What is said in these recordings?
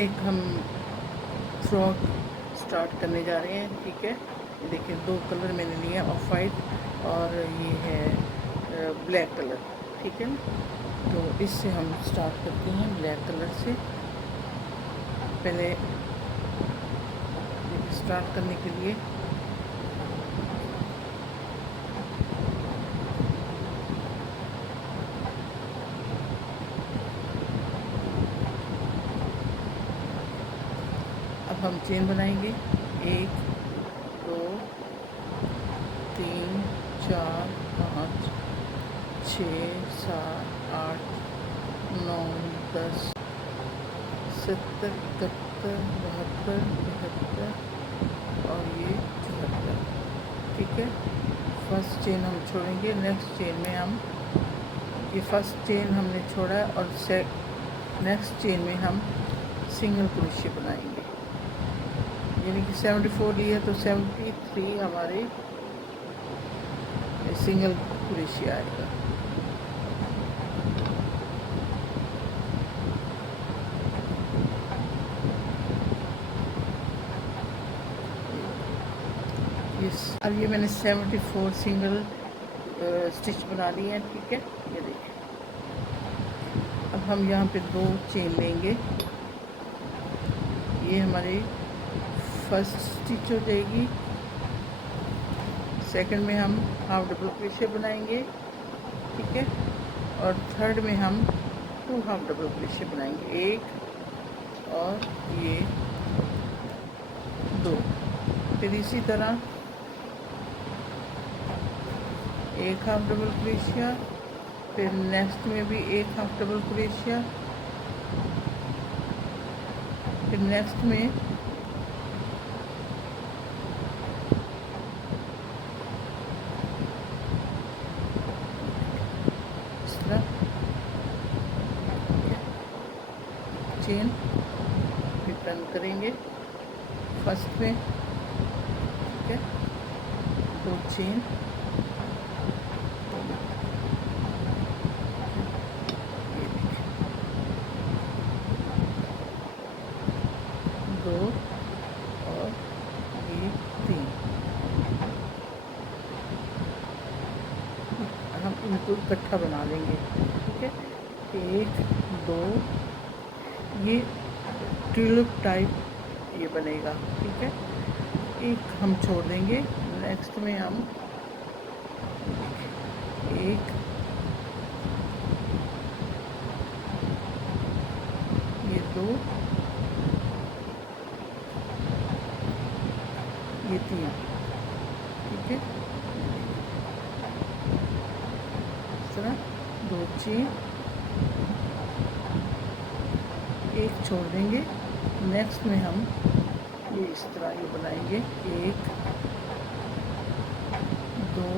एक हम frock start करने जा रहे हैं। ठीक है, ये देखिए 2 कलर मैंने लिया, ऑफ वाइट और ये है ब्लैक कलर। ठीक है ना, तो इससे हम स्टार्ट करते हैं ब्लैक कलर से। पहले स्टार्ट करने के लिए अब हम चेन बनाएंगे। 1 2 3 4 5 6 7 8 9 10 70 71 72 73 और ये 74। ठीक है, फर्स्ट चेन हम छोड़ेंगे। नेक्स्ट चेन में हम ये फर्स्ट चेन हमने छोड़ा है और नेक्स्ट चेन में हम सिंगल क्रोशे बनाएंगे। यानी कि 74 लिया तो 73 हमारे सिंगल क्रोशे आएगा। अब ये मैंने 74 सिंगल स्टिच बना लिए हैं। ठीक है, ये देखिए। अब हम यहाँ पे 2 चेन लेंगे। ये हमारी फर्स्ट स्टिच हो जाएगी। सेकंड में हम हाफ डबल क्रोशे बनाएंगे। ठीक है, और थर्ड में हम 2 हाफ डबल क्रोशे बनाएंगे, 1 और ये 2। फिर इसी तरह 1 हाफ डबल क्रोशिया, फिर नेक्स्ट में भी 1 हाफ डबल क्रोशिया, फिर नेक्स्ट में इस तरह चेन, फिर टर्न करेंगे फर्स्ट में। ठीक है, 2 चेन, और ये 3। हम इनको इकट्ठा बना लेंगे। ठीक है, 1 2, ये ट्यूलिप टाइप ये बनेगा। ठीक है, एक हम छोड़ देंगे। नेक्स्ट में हम 1 ये 2 ये 3। ठीक है, इस तरह 2 चेन, एक छोड़ देंगे। नेक्स्ट में हम ये इस तरह ये बनाएंगे, 1 2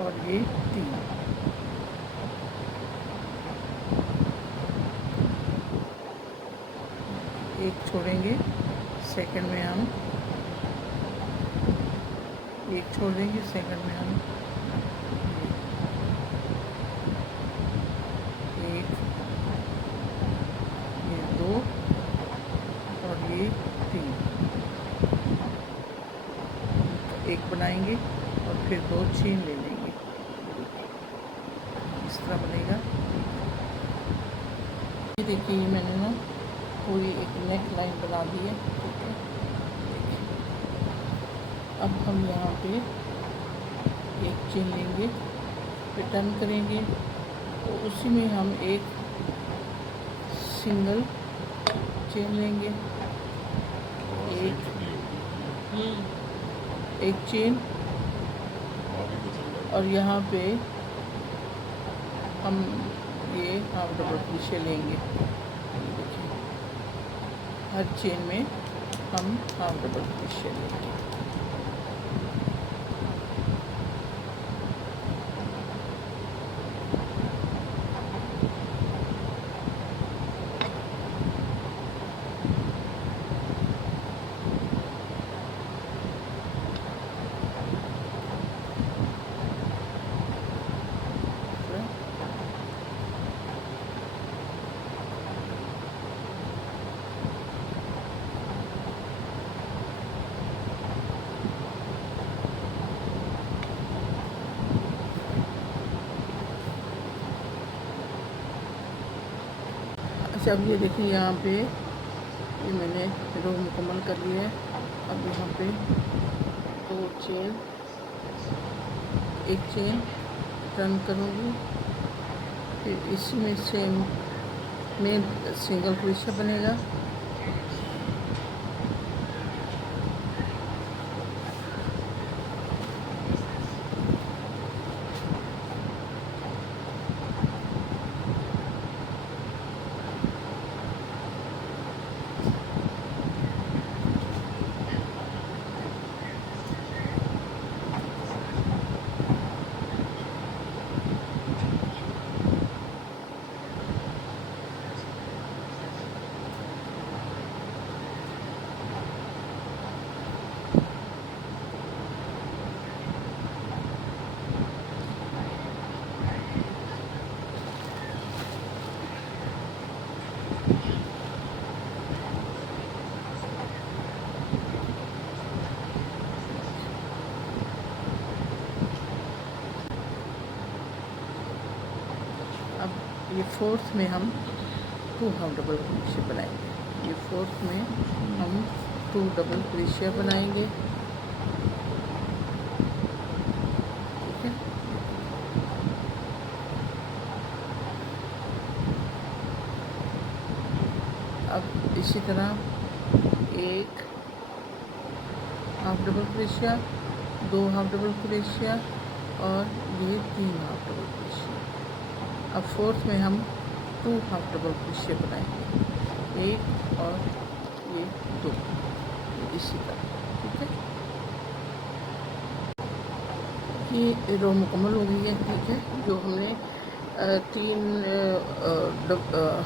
और ये 3। एक छोड़ेंगे, सेकंड में हम एक छोड़ देंगे, सेकंड में हम 1 ये 2 और ये 3। एक बनाएंगे और फिर 2 चेन ले लेंगे। इस तरह बनेगा। ये देखिए, मैंने ना पूरी एक नेक लाइन बना दी है। ठीक है, अब हम यहाँ पे एक चेन लेंगे, फिर टर्न करेंगे, तो उसी में हम एक सिंगल चेन लेंगे, एक चेन, और यहाँ पे हम ये हाफ डबल क्रोशे लेंगे। देखिए, हर चेन में हम हाफ डबल क्रोशे लेंगे। अच्छा, अब ये देखिए यहाँ पे ये मैंने रो मुकम्मल कर लिया है। अब यहाँ पे 2 चेन, 1 चेन टर्न करूँगी, फिर इसी में सेम मेन सिंगल क्रोशिया बनेगा। अब ये फोर्थ में हम 2 हाफ डबल क्रोशिया बनाएंगे। ये फोर्थ में हम 2 डबल क्रोशिया बनाएंगे। ठीक है, अब इसी तरह 1 half double crochet, 2 half double crochet और ये 3 हाफ डबल क्रोशिया। अब फोर्थ में हम 2 हाफ डबल क्रोशिया बनाएंगे, 1 और ये 2, इसी तरह। ठीक है, ये रो मुकम्मल हो गई है। ठीक है, जो हमने 3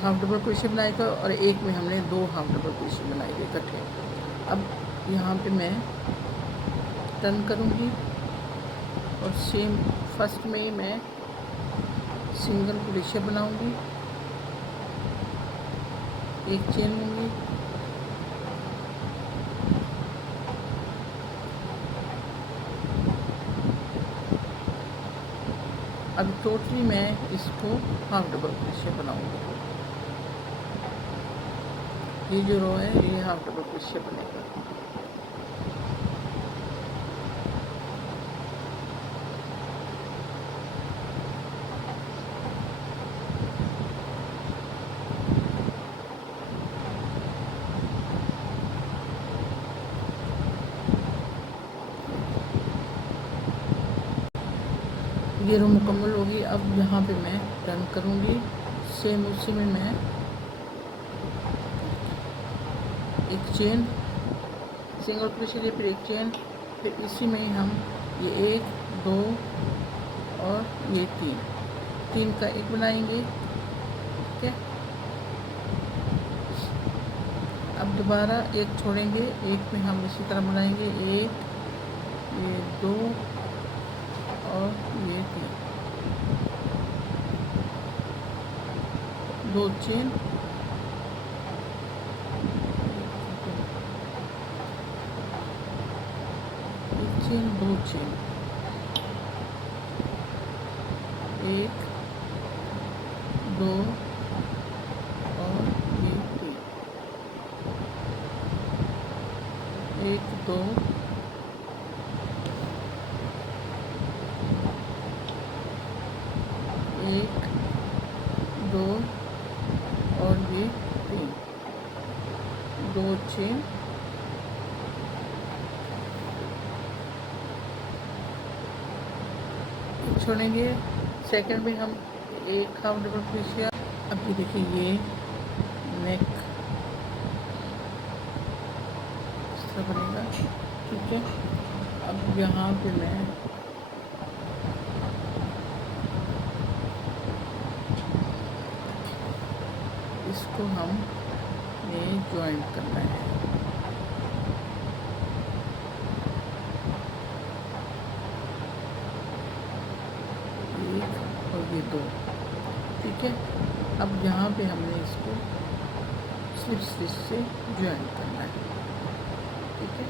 हाफ डबल क्रोशिया बनाए थे और एक में हमने 2 हाफ डबल क्रोशिया बनाए थे इकट्ठे। अब यहाँ पे मैं टर्न करूँगी और सेम फर्स्ट में मैं सिंगल क्रोशिया बनाऊंगी, 1 चेन लूँगी, अब टोटली मैं इसको हाफ डबल क्रोशिया बनाऊंगी। ये जो रो है ये हाफ डबल क्रोशिया बनेगा। ये रो मुकम्मल होगी। अब यहाँ पे मैं टर्न करूँगी, सेम उसी में मैं 1 चेन सिंगल क्रोशिया, फिर 1 चेन, फिर इसी में ही हम ये 1, 2 और ये 3 का एक बनाएंगे। ठीक है, अब दोबारा 1 छोड़ेंगे, 1 में हम इसी तरह बनाएंगे 1, ये 2 और ये 3, 2 चेन, 1 चेन, 2 चेन, 1, 2 और ये 3, 1, 2 1, 2 और ये 3, 2 चेन, छोड़ेंगे। सेकंड में हम 1 हाफ डबल क्रोशिया। अब ये देखिए ये नेक इस तरह बनेगा। ठीक है, अब यहाँ पे मैं इसको हम ज्वाइन करना है। और ये 2। ठीक है, अब यहाँ पे हमने इसको स्लिप स्टिच से ज्वाइन करना है। ठीक है,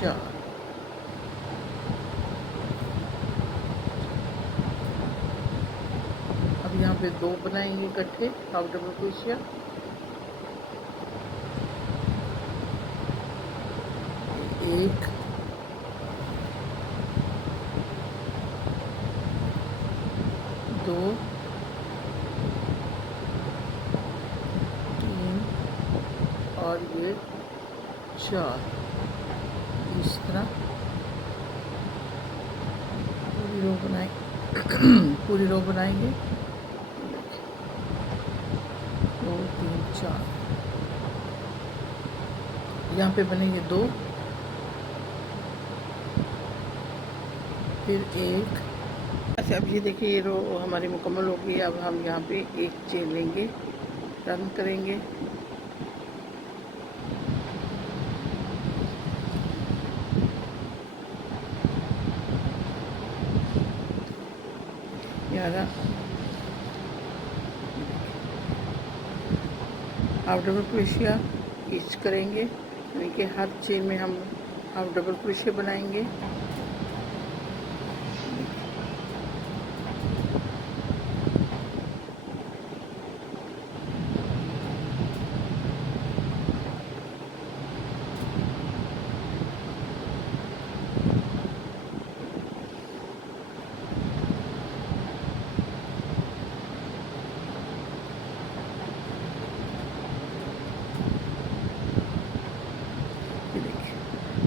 4। अब यहाँ पे 2 बनाएंगे इकट्ठे हाफ डबल क्रोशिया, 1 2 3 और ये 4। इस तरह पूरी रो बनाए पूरी रो बनाएंगे। 2 3 4 यहाँ पे बनेंगे 2, फिर 1। अच्छा, अब ये देखिए ये रो हमारी मुकम्मल हो गई। अब हम यहाँ पे एक चेन लेंगे, टर्न करेंगे, यारा हाफ डबल क्रोशिया ईच करेंगे, यानी कि हर चेन में हम हाफ डबल क्रोशिया बनाएंगे।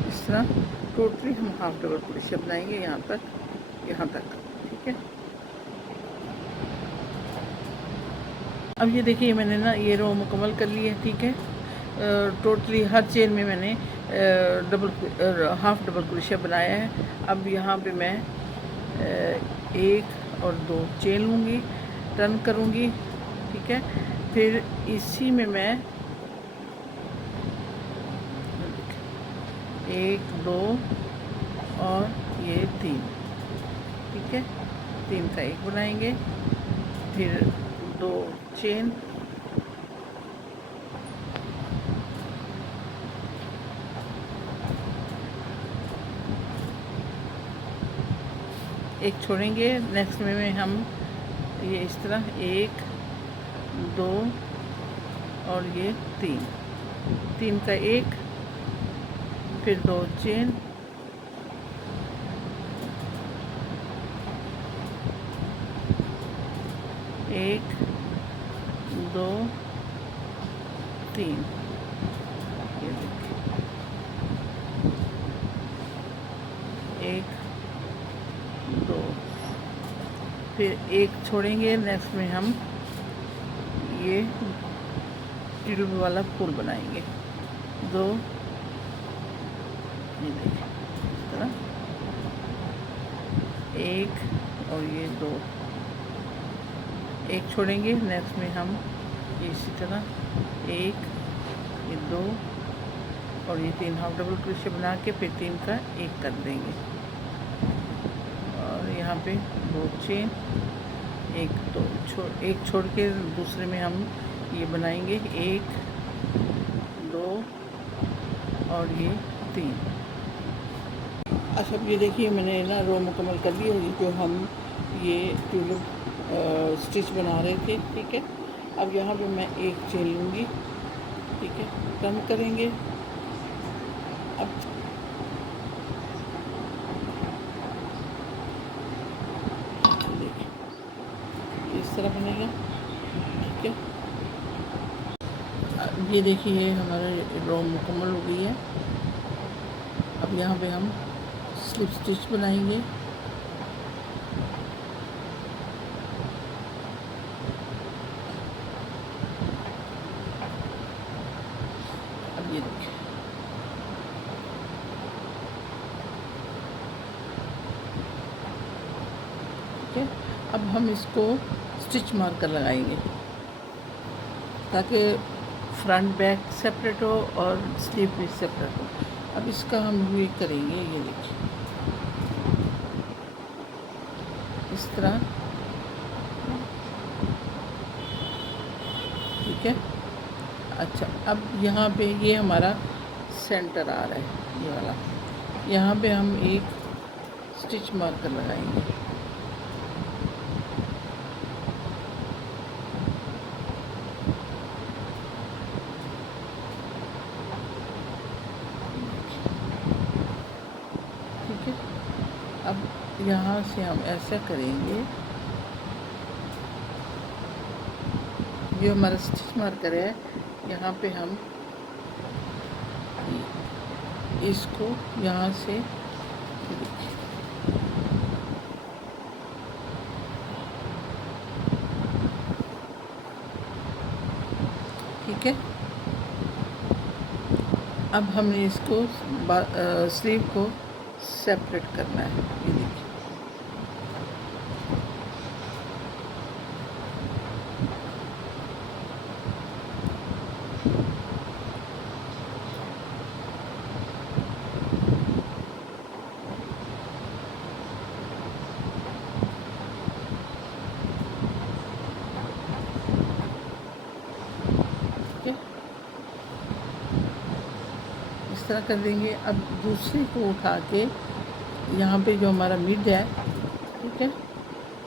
इस तरह टोटली हम हाफ डबल क्रोशिया बनाएंगे यहाँ तक, ठीक है। अब ये देखिए मैंने ना ये रो मुकम्मल कर ली है, ठीक है। टोटली हर चेन में मैंने हाफ डबल क्रोशिया बनाया है। अब यहाँ पे मैं 1 और 2 चेन लूँगी, टर्न करूँगी, ठीक है। फिर इसी में मैं 1 2 और ये 3, ठीक है। 3 का 1 बनाएंगे, फिर 2 चेन, एक छोड़ेंगे। नेक्स्ट में हम ये इस तरह 1 2 और ये 3 का 1, फिर 2 चेन, एक 2 3, ये देखिए 1 2, फिर 1 छोड़ेंगे। नेक्स्ट में हम ये ट्यूब वाला फूल बनाएंगे, 2, ये देखिए इस तरह 1 और ये 2, 1 छोड़ेंगे। नेक्स्ट में हम इसी तरह 1 ये 2 और ये 3 हाफ डबल क्रोशिया बना के फिर 3 का 1 कर देंगे, और यहाँ पे 2 चेन, 1 छोड़ के दूसरे में हम ये बनाएंगे 1 2 और ये 3। अच्छा, अब ये देखिए मैंने ना रो मुकम्मल कर ली होगी, जो हम ये ट्यूलिप स्टिच बना रहे थे, ठीक है। अब यहाँ पे मैं 1 चेन लूँगी, ठीक है, टर्न करेंगे। अब देखिए इस तरह बनेगा, ठीक है। ये देखिए हमारा रो मुकम्मल हो गई है। अब यहाँ पे हम स्लिप स्टिच बनाएंगे, अब ये देखिए ठीक है। अब हम इसको स्टिच मार्कर लगाएंगे ताकि फ्रंट बैक सेपरेट हो और स्लीव भी सेपरेट हो। अब इसका हम ये करेंगे, ये देखिए इस तरह, ठीक है। अच्छा, अब यहाँ पे ये हमारा सेंटर आ रहा है, ये वाला, यहाँ पे हम एक स्टिच मार्कर लगाएंगे। ठीक है, अब यहाँ से हम ऐसा करेंगे, ये हमारा स्टिच मार्कर है, यहाँ पे हम इसको यहाँ से ठीक है। अब हमने इसको स्लीव को सेपरेट करना है, ये देखिए। इस तरह कर देंगे। अब दूसरे को उठा के यहाँ पे जो हमारा मिड है, ठीक है,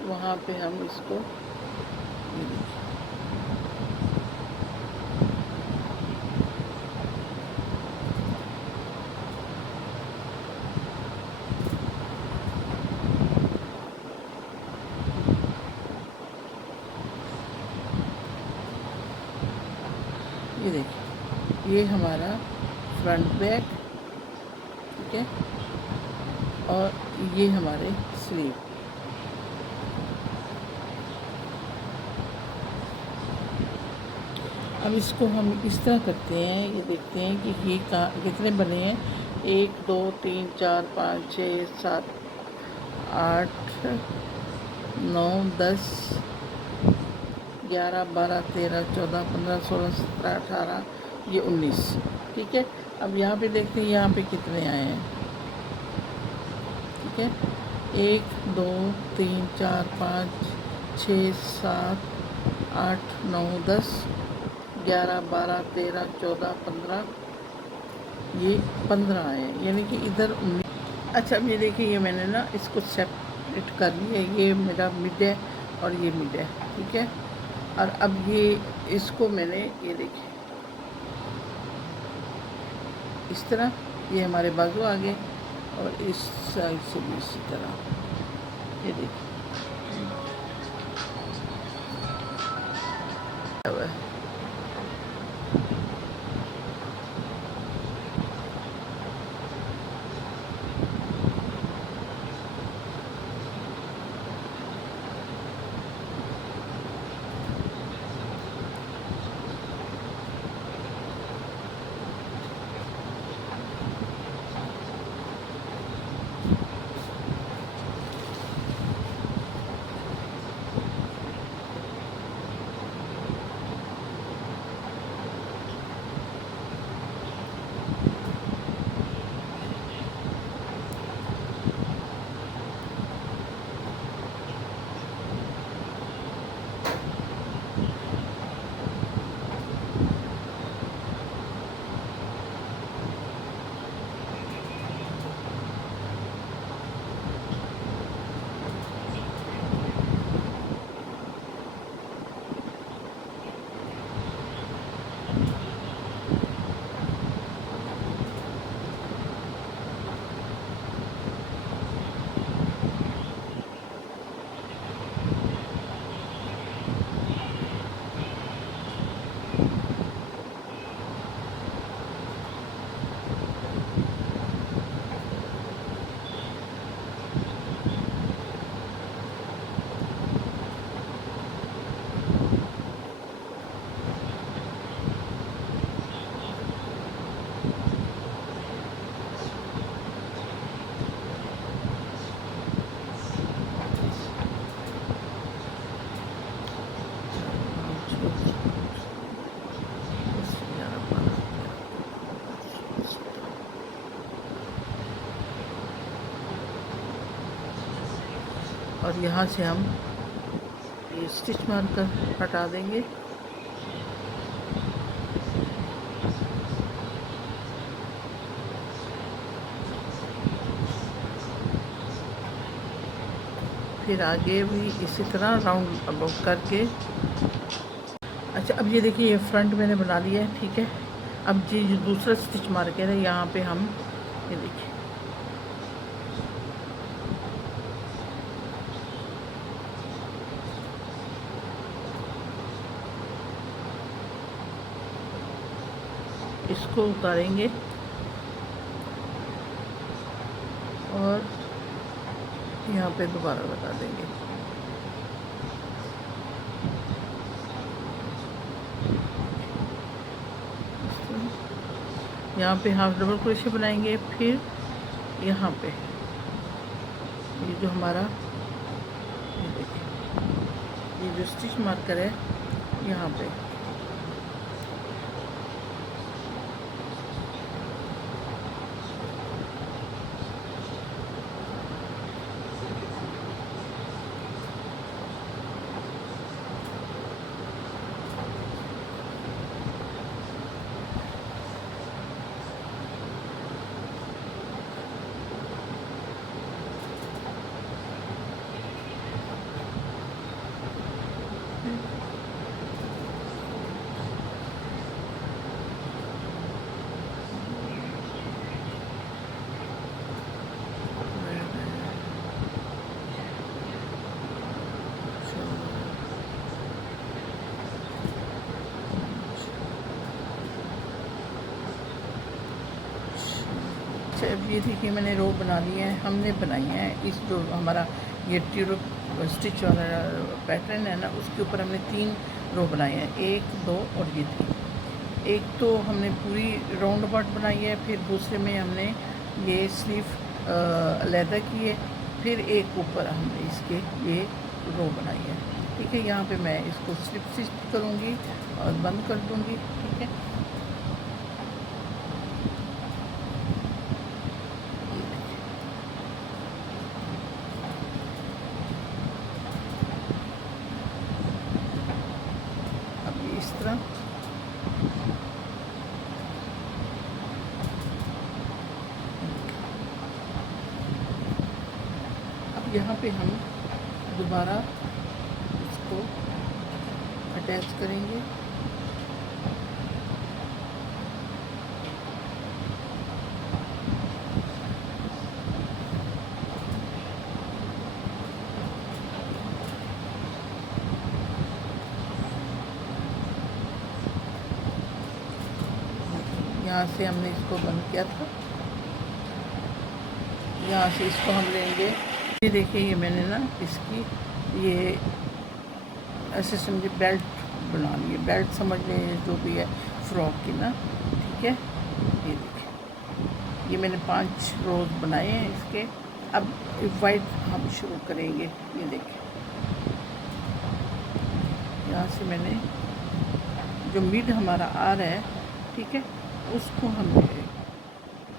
वहाँ पे हम इसको ये देखिए, ये हमारा फ्रंट बैक, ठीक है, और ये हमारे स्लीव। अब इसको हम इस तरह करते हैं, ये देखते हैं कि ये कितने बने हैं। 1 2 3 4 5 6 7 8 9 10 11 12 13 14 15 16 17 18, ये 19, ठीक है। अब यहाँ पे देखते हैं यहाँ पे कितने आए हैं, ठीक है। 1 2 3 4 5 6 7 8 9 10 11 12 13 14 15, ये 15 आए हैं, यानी कि इधर 19। अच्छा, अब ये देखिए, ये मैंने ना इसको सेपरेट कर लिया, ये मेरा मिड है और ये मिड है, ठीक है। और अब ये इसको मैंने, ये देखिए, इस तरह ये हमारे बाजू आ गए, और इस साइड से भी इसी तरह, ये देखिए। और यहाँ से हम ये स्टिच मार्कर हटा देंगे। फिर आगे भी इसी तरह राउंड अबाउट करके। अच्छा, अब ये देखिए ये फ्रंट मैंने बना लिया है, ठीक है। अब जी जो दूसरा स्टिच मार के ना यहाँ पे हम ये देखिए इसको उतारेंगे और यहाँ पे दोबारा लगा देंगे। यहाँ पे हाफ डबल क्रोशे बनाएंगे, फिर यहाँ पे ये जो हमारा ये देखिए ये जो स्टिच मार्कर है यहाँ पे अच्छा। अब ये देखिए मैंने रो बना ली है, हमने बनाई है इस जो हमारा ये ट्यूब स्टिच वाला पैटर्न है ना, उसके ऊपर हमने 3 रो बनाए हैं, 1 2 और ये 3। एक तो हमने पूरी राउंड अबाउट बनाई है, फिर दूसरे में हमने ये स्लीव अलहदा की है, फिर एक ऊपर हमने इसके ये रो बनाई है, ठीक है। यहाँ पे मैं इसको स्लिप स्टिच करूँगी और बंद कर दूँगी, ठीक है। अब ये इस तरह यहाँ पे हम दोबारा इसको अटैच करेंगे। यहाँ से हमने इसको बंद किया था, यहाँ से इसको हम लेंगे। ये देखिए ये मैंने ना इसकी ये ऐसे समझे बेल्ट बना ली है, बेल्ट समझ लें जो भी है फ्रॉक की ना, ठीक है। ये देखिए ये मैंने 5 रोज बनाए हैं इसके। अब वाइट हम शुरू करेंगे। ये देखिए यहाँ से मैंने जो मिड हमारा आ रहा है, ठीक है, उसको हमने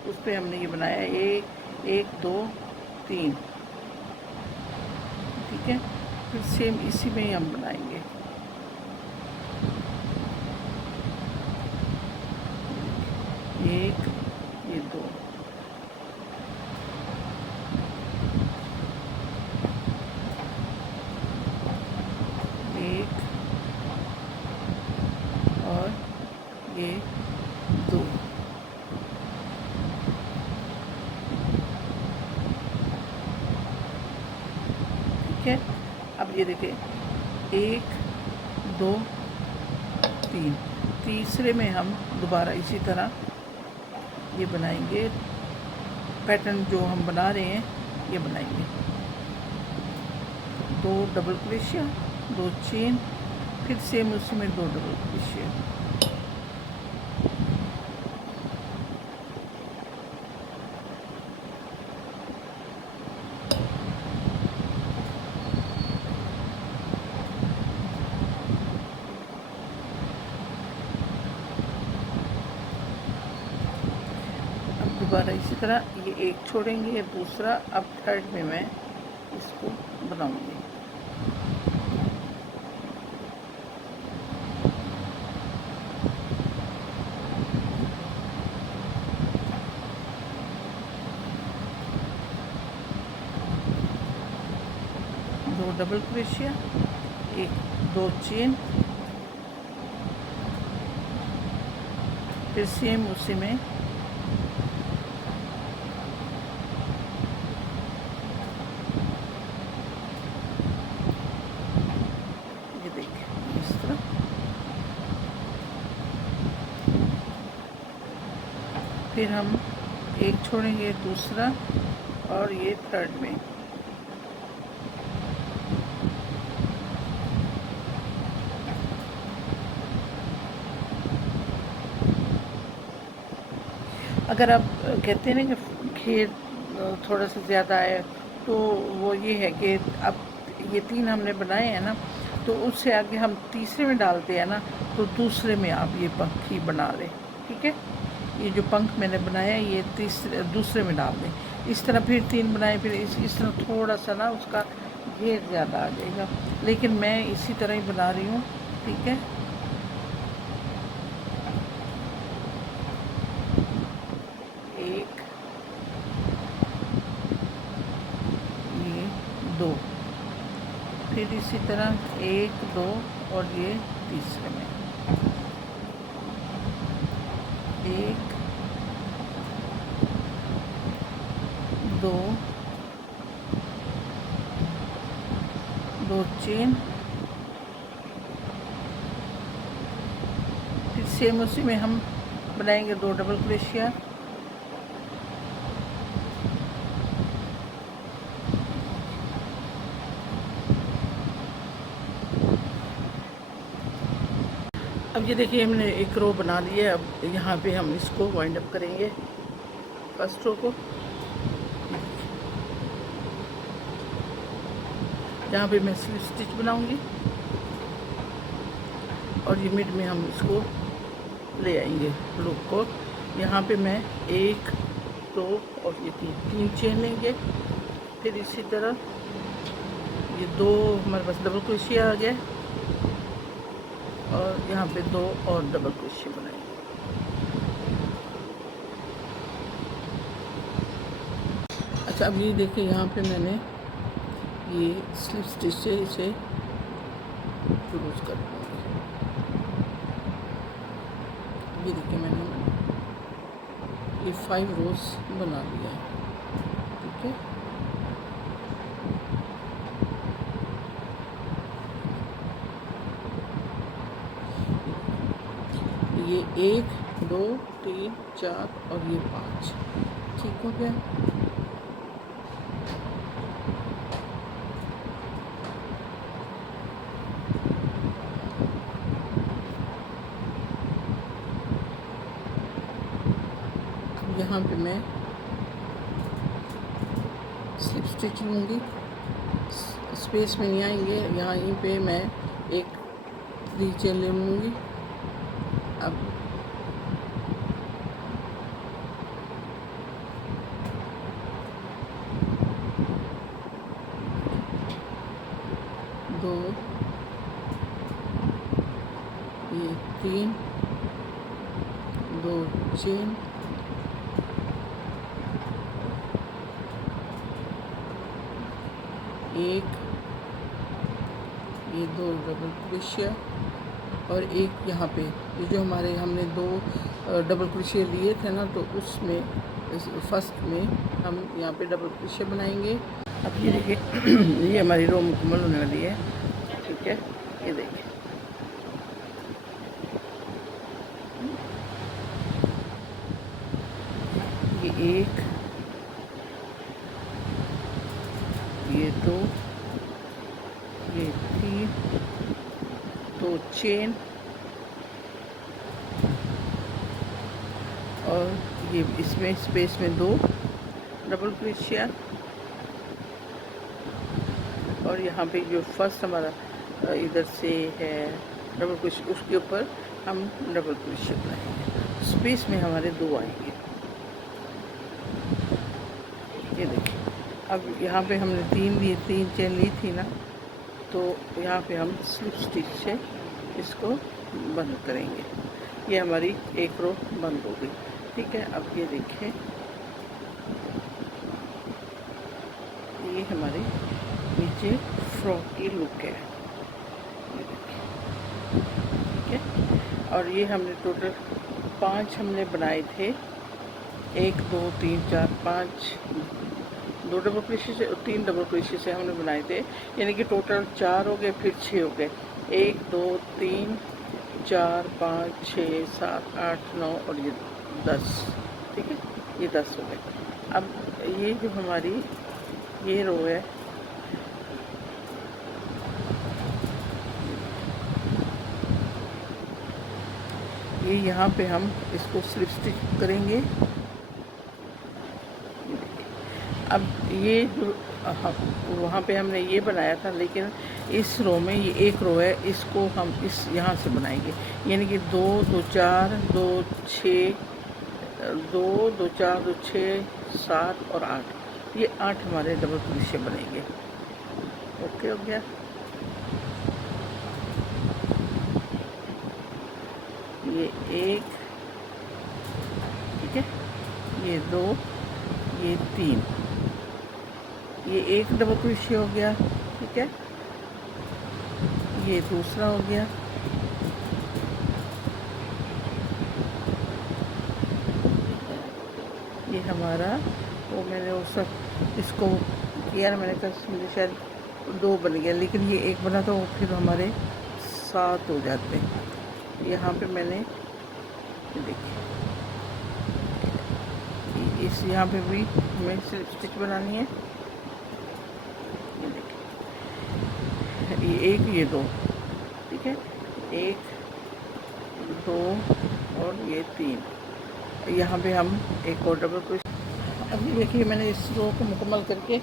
उस पर हमने ये बनाया 1 2 3, ठीक है। फिर सेम इसी में ही हम बनाएंगे। एक ये 2, एक और ये 2, ठीक है। अब ये देखिए 1 2 3, तीसरे में हम दोबारा इसी तरह ये बनाएंगे, पैटर्न जो हम बना रहे हैं ये बनाएंगे। 2 डबल क्रोशिया, 2 चेन, फिर सेम उसी में 2 डबल क्रोशिया। दोबारा इसी तरह ये एक छोड़ेंगे, दूसरा, अब थर्ड में मैं इसको बनाऊंगी। दो डबल क्रोशिया, एक दो चेन, फिर सेम उसी में ये देखिए इस तरह, फिर हम एक छोड़ेंगे दूसरा और ये थर्ड में। अगर आप कहते हैं ना कि घेर थोड़ा सा ज़्यादा है, तो वो ये है कि अब ये 3 हमने बनाए हैं ना, तो उससे आगे हम तीसरे में डालते हैं ना, तो दूसरे में आप ये पंख ही बना लें, ठीक है। ये जो पंख मैंने बनाया है ये दूसरे में डाल दें। इस तरह फिर 3 बनाए, फिर इस तरह थोड़ा सा ना उसका घेर ज़्यादा आ जाएगा, लेकिन मैं इसी तरह ही बना रही हूँ, ठीक है। एक, ये 2, फिर इसी तरह 1 2 और ये तीसरे में 1 2 2 चेन, फिर सेम उसी में हम बनाएंगे 2 डबल क्रोशिया, अब ये देखिए हमने एक रो बना ली है। अब यहाँ पे हम इसको वाइंड अप करेंगे फर्स्ट रो को। यहाँ पे मैं स्लिप स्टिच बनाऊंगी और ये मिड में हम इसको ले आएंगे लूप को। यहाँ पे मैं 1 2 और ये 3 चेन लेंगे, फिर इसी तरह ये 2 हमारे पास डबल क्रोशिया आ गया और यहाँ पे 2 और डबल क्रोशिया बनाएंगे। अच्छा, अब ये देखिए यहाँ पे मैंने ये स्लिप स्टिच से इसे क्लोज कर दूँगी। ये देखिए मैंने ये 5 रोज बना लिया है, ठीक है। ये 1 2 3 4 और ये 5, ठीक हो गया। यहाँ पे मैं स्लिप स्टिच लूँगी, स्पेस में नहीं आएंगे, यहाँ यहीं पे मैं एक 3 चेन ले लूँगी। अब दो, ये 3 2 चेन, एक, ये 2 डबल क्रोशिया और एक यहाँ पे ये जो हमारे हमने 2 डबल क्रोशिया लिए थे ना, तो उसमें फर्स्ट में हम यहाँ पे डबल क्रोशिया बनाएंगे। अब ये देखिए ये हमारी रो मुकम्मल होने वाली है, ठीक है। ये देखिए ये 1 ये 2 ये 3 2 चेन और ये इसमें स्पेस में 2 डबल क्रोशिया और यहाँ पे जो फर्स्ट हमारा इधर से है डबल क्रोशिया, उसके ऊपर हम डबल क्रोशिया बनाएंगे। स्पेस में हमारे 2 आएंगे। ये देखिए अब यहाँ पे हमने 3 चेन ली थी ना, तो यहाँ पे हम स्लिप स्टिच से इसको बंद करेंगे। ये हमारी एक रो बंद हो गई, ठीक है। अब ये देखिए ये हमारी नीचे फ्रॉक की लुक है, ठीक है। और ये हमने टोटल 5 हमने बनाए थे, 1 2 3 4 5, 2 डबल क्रोशे से और 3 डबल क्रोशे से हमने बनाए थे, यानी कि टोटल 4 हो गए, फिर 6 हो गए, 1 2 3 4 5 6 7 8 9 और ये 10, ठीक है, ये 10 हो गए। अब ये जो हमारी ये रो है, ये यहाँ पे हम इसको स्लिप स्टिच करेंगे। अब ये जो वहाँ पे हमने ये बनाया था, लेकिन इस रो में ये एक रो है, इसको हम इस यहाँ से बनाएंगे, यानी कि 2 2 4 2 6 2 2 4 2 6 7 और 8, ये 8 हमारे डबल क्रोशे बनेंगे। ओके हो गया। ये 1, ठीक है, ये 2, ये 3, ये 1 डबल क्रोशे हो गया, ठीक है, ये दूसरा हो गया, ये हमारा वो मैंने वो सब इसको किया ना, मैंने कहा मुझे शायद 2 बन गया, लेकिन ये 1 बना था, वो फिर हमारे 7 हो जाते हैं। यहाँ पे मैंने देखिए इस यहाँ पे भी हमें स्लिप स्टिच बनानी है, ये देखिए, ये 1 ये 2, ठीक है, 1 2 और ये 3, यहाँ पे हम एक और डबल क्रोशे। अभी देखिए मैंने इस रो को मुकम्मल करके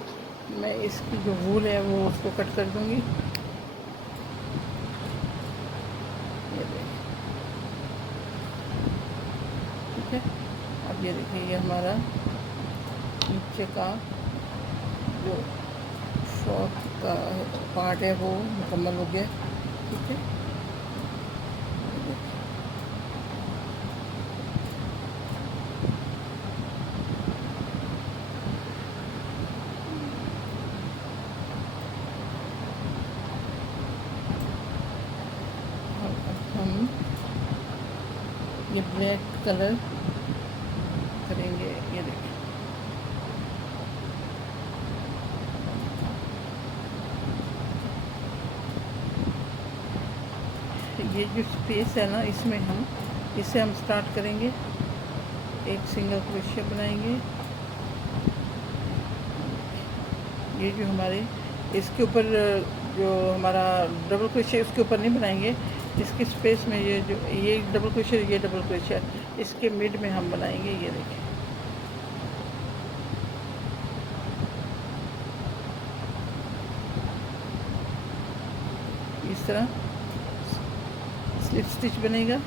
मैं इसकी जो वूल है वो उसको कट कर दूँगी। ये देखिए, ठीक है। अब ये देखिए ये हमारा नीचे का जो फ्रॉक का पार्ट है वो मुकम्मल हो गया, ठीक है। हम ये ब्लैक कलर करेंगे, ये देखिए, ये जो स्पेस है ना, इसमें हम इसे हम स्टार्ट करेंगे, एक सिंगल क्रोशिया बनाएंगे। ये जो हमारे इसके ऊपर जो हमारा डबल क्रोशिया उसके ऊपर नहीं बनाएंगे, इसके स्पेस में ये जो ये डबल क्रोशिया, ये डबल क्रोशिया इसके मिड में हम बनाएंगे। ये देखिए, इस तरह स्लिप स्टिच बनेगा।